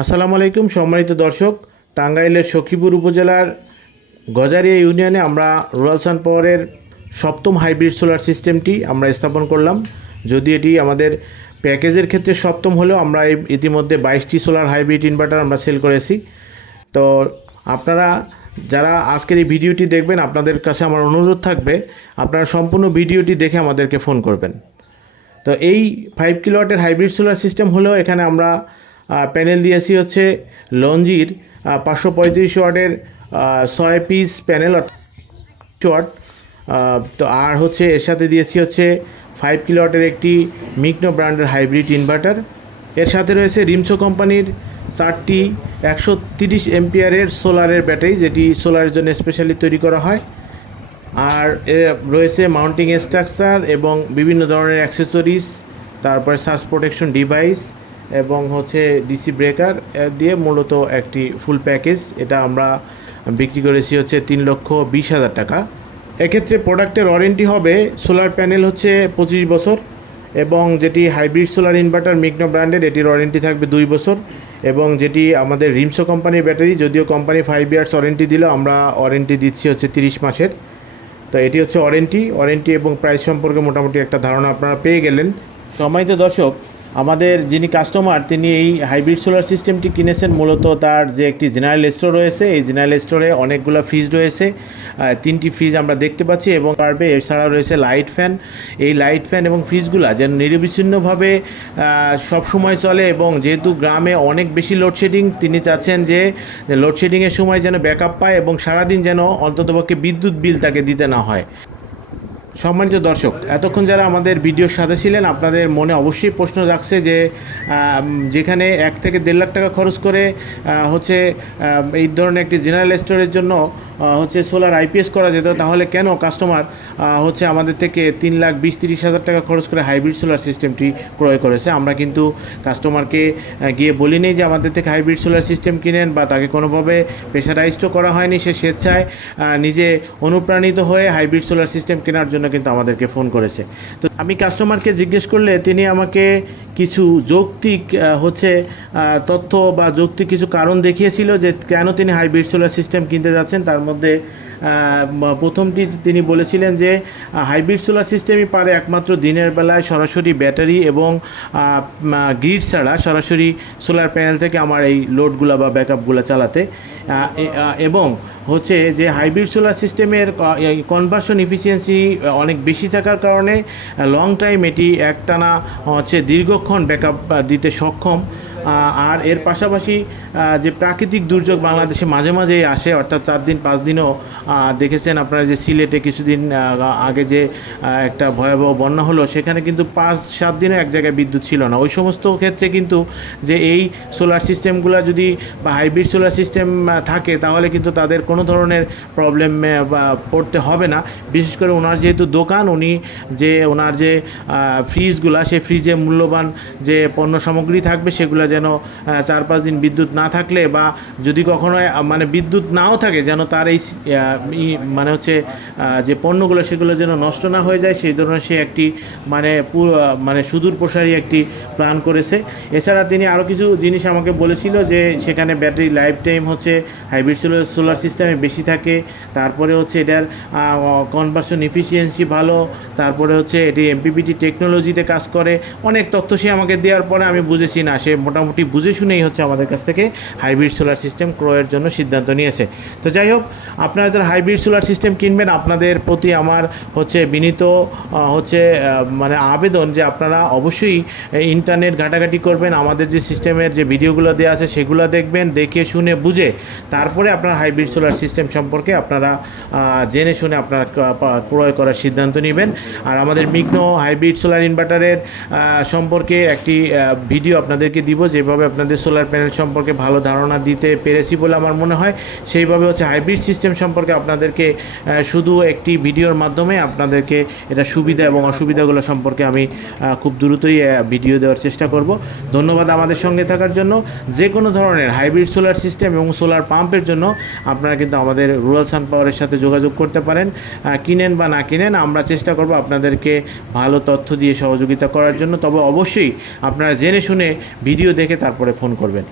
আসসালামু আলাইকুম সম্মানিত দর্শক, টাঙ্গাইলের সখীপুর উপজেলার গজারিয়া ইউনিয়নে আমরা রুরাল সান পাওয়ারের সপ্তম হাইব্রিড সোলার সিস্টেমটি আমরা স্থাপন করলাম। যদি এটি আমাদের প্যাকেজের ক্ষেত্রে সপ্তম হলেও আমরা ইতিমধ্যে 22টি সোলার হাইব্রিড ইনভার্টার আমরা সেল করেছি। তো আপনারা যারা আজকের এই ভিডিওটি দেখবেন, আপনাদের কাছে আমার অনুরোধ থাকবে আপনারা সম্পূর্ণ ভিডিওটি দেখে আমাদেরকে ফোন করবেন। তো এই 5 কিলোওয়াটের হাইব্রিড সোলার সিস্টেম হলেও এখানে আমরা প্যানেল দিয়েছি হচ্ছে লঞ্জির 535 ওয়াটের 6 পিস প্যানেল ওয়াট। তো আর হচ্ছে এর সাথে দিয়েছি হচ্ছে 5 কিলোওয়াটের একটি মিকনো ব্র্যান্ডের হাইব্রিড ইনভার্টার। এর সাথে রয়েছে রিমসো কোম্পানির 4টি 130 এম্পিয়ারের সোলারের ব্যাটারি, যেটি সোলারের জন্য স্পেশালি তৈরি করা হয়। আর রয়েছে মাউন্টিং স্ট্রাকচার এবং বিভিন্ন ধরনের অ্যাক্সেসরিজ, তারপরে সার্জ প্রোটেকশন ডিভাইস এবং হচ্ছে ডিসি ব্রেকার দিয়ে মূলত একটি ফুল প্যাকেজ। এটা আমরা বিক্রি করেছি হচ্ছে 3,20,000 টাকা। এক্ষেত্রে প্রোডাক্টের ওয়ারেন্টি হবে, সোলার প্যানেল হচ্ছে 25 বছর এবং যেটি হাইব্রিড সোলার ইনভার্টার মিকনো ব্র্যান্ডের, এটির ওয়ারেন্টি থাকবে 2 বছর। এবং যেটি আমাদের রিমসো কোম্পানির ব্যাটারি, যদিও কোম্পানি 5 ইয়ার্স ওয়ারেন্টি দিল, আমরা ওয়ারেন্টি দিচ্ছি হচ্ছে 30 মাসের। তো এটি হচ্ছে ওয়ারেন্টি এবং প্রাইস সম্পর্কে মোটামুটি একটা ধারণা আপনারা পেয়ে গেলেন। সম্মানিত দর্শক, আমাদের যিনি কাস্টমার তিনি এই হাইব্রিড সোলার সিস্টেমটি কিনেছেন মূলত তার যে একটি জেনারেল স্টোর রয়েছে, এই জেনারেল স্টোরে অনেকগুলো ফ্রিজ রয়েছে, 3টি ফ্রিজ আমরা দেখতে পাচ্ছি এবং পারবে। এছাড়াও রয়েছে লাইট ফ্যান। এই লাইট ফ্যান এবং ফ্রিজগুলো যেন নিরবিচ্ছিন্নভাবে সবসময় চলে এবং যেহেতু গ্রামে অনেক বেশি লোডশেডিং, তিনি চাচ্ছেন যে লোডশেডিংয়ের সময় যেন ব্যাকআপ পায় এবং সারাদিন যেন অন্ততপক্ষে বিদ্যুৎ বিল তাকে দিতে না হয়। সম্মানিত দর্শক, এতক্ষণ যারা আমাদের ভিডিওর সাথে ছিলেন, আপনাদের মনে অবশ্যই প্রশ্ন জাগছে যে যেখানে 1 থেকে 1.5 লাখ টাকা খরচ করে হচ্ছে এই ধরনের একটি জেনারেল স্টোরের জন্য হচ্ছে সোলার আইপিএস করা যেত, তাহলে কেন কাস্টমার হচ্ছে আমাদের থেকে 3,20,000-30,000 টাকা খরচ করে হাইব্রিড সোলার সিস্টেমটি ক্রয় করেছে। আমরা কিন্তু কাস্টমারকে গিয়ে বলি নেই যে আমাদের থেকে হাইব্রিড সোলার সিস্টেম কিনেন, বা তাকে কোনোভাবে প্রেশারাইজডও করা হয়নি। সে স্বেচ্ছায় নিজে অনুপ্রাণিত হয়ে হাইব্রিড সোলার সিস্টেম কেনার জন্য কিন্তু আমাদেরকে ফোন করেছে। তো আমি কাস্টমারকে জিজ্ঞেস করলে তিনি আমাকে কিছু যৌক্তিক হচ্ছে তথ্য বা যৌক্তিক কিছু কারণ দেখিয়েছিল যে কেন তিনি হাইব্রিড সোলার সিস্টেম কিনতে যাচ্ছেন। তার মধ্যে প্রথমটি তিনি বলেছিলেন যে হাইব্রিড সোলার সিস্টেমই পারে একমাত্র দিনের বেলায় সরাসরি ব্যাটারি এবং গ্রিড ছাড়া সরাসরি সোলার প্যানেল থেকে আমার এই লোডগুলো বা ব্যাকআপগুলো চালাতে। এবং হচ্ছে যে হাইব্রিড সোলার সিস্টেমের কনভার্সন এফিসিয়েন্সি অনেক বেশি থাকার কারণে লং টাইম এটি একটানা হচ্ছে দীর্ঘক্ষণ ব্যাকআপ দিতে সক্ষম। আর এর পাশাপাশি যে প্রাকৃতিক দুর্যোগ বাংলাদেশে মাঝে মাঝেই আসে, অর্থাৎ 4 দিন 5 দিনও দেখেছেন আপনারা যে সিলেটে কিছুদিন আগে যে একটা ভয়াবহ বন্যা হলো, সেখানে কিন্তু 5-7 দিনও এক জায়গায় বিদ্যুৎ ছিল না। ওই সমস্ত ক্ষেত্রে কিন্তু যে এই সোলার সিস্টেমগুলো যদি বা হাইব্রিড সোলার সিস্টেম থাকে তাহলে কিন্তু তাদের কোনো ধরনের প্রবলেম পড়তে হবে না। বিশেষ করে ওনার যেহেতু দোকান, উনি যে ওনার যে ফ্রিজগুলো, সেই ফ্রিজে মূল্যবান যে পণ্য সামগ্রী থাকবে সেগুলো যেন 4-5 দিন বিদ্যুৎ না থাকলে, বা যদি কখনো মানে বিদ্যুৎ নাও থাকে, যেন তার এই মানে হচ্ছে যে পণ্যগুলো সেগুলো যেন নষ্ট না হয়ে যায়, সেই ধরনের সে একটি মানে সুদূর প্রসারী একটি প্ল্যান করেছে। এছাড়া তিনি আরও কিছু জিনিস আমাকে বলেছিল যে সেখানে ব্যাটারি লাইফ টাইম হচ্ছে হাইব্রিড সোলার সিস্টেমে বেশি থাকে, তারপরে হচ্ছে এটার কনভার্সন এফিসিয়েন্সি ভালো, তারপরে হচ্ছে এটি এমপিপিটি টেকনোলজিতে কাজ করে। অনেক তথ্য সে আমাকে দেওয়ার পরে আমি বুঝেছি না, সে মোটামুটি বুঝে শুনেই হচ্ছে আমাদের কাছ থেকে হাইব্রিড সোলার সিস্টেম ক্রয়ের জন্য সিদ্ধান্ত নিয়েছে। তো যাই হোক, আপনারা যারা হাইব্রিড সোলার সিস্টেম কিনবেন, আপনাদের প্রতি আমার হচ্ছে বিনীত হচ্ছে মানে আবেদন যে আপনারা অবশ্যই ইন্টারনেট ঘাটাঘাটি করবেন, আমাদের যে সিস্টেমের যে ভিডিওগুলো দেওয়া আছে সেগুলো দেখবেন, দেখে শুনে বুঝে তারপরে আপনার হাইব্রিড সোলার সিস্টেম সম্পর্কে আপনারা জেনে শুনে আপনারা ক্রয় করার সিদ্ধান্ত নেবেন। আর আমাদের মিকনো হাইব্রিড সোলার ইনভার্টারের সম্পর্কে একটি ভিডিও আপনাদেরকে দিব, যেভাবে আপনাদের সোলার প্যানেল সম্পর্কে ভালো ধারণা দিতে পেরেছি বলে আমার মনে হয়। সেইভাবে হচ্ছে হাইব্রিড সিস্টেম সম্পর্কে আপনাদেরকে শুধু একটি ভিডিওর মাধ্যমে আপনাদেরকে এটা সুবিধা এবং অসুবিধাগুলো সম্পর্কে আমি খুব দ্রুতই ভিডিও দেওয়ার চেষ্টা করব। ধন্যবাদ আমাদের সঙ্গে থাকার জন্য। যে কোনো ধরনের হাইব্রিড সোলার সিস্টেম এবং সোলার পাম্পের জন্য আপনারা কিন্তু আমাদের রুরাল সান পাওয়ারের সাথে যোগাযোগ করতে পারেন। কিনেন বা না কিনেন, আমরা চেষ্টা করব আপনাদেরকে ভালো তথ্য দিয়ে সহযোগিতা করার জন্য। তবে অবশ্যই আপনারা জেনে শুনে ভিডিও দেখে তারপরে ফোন করবেন।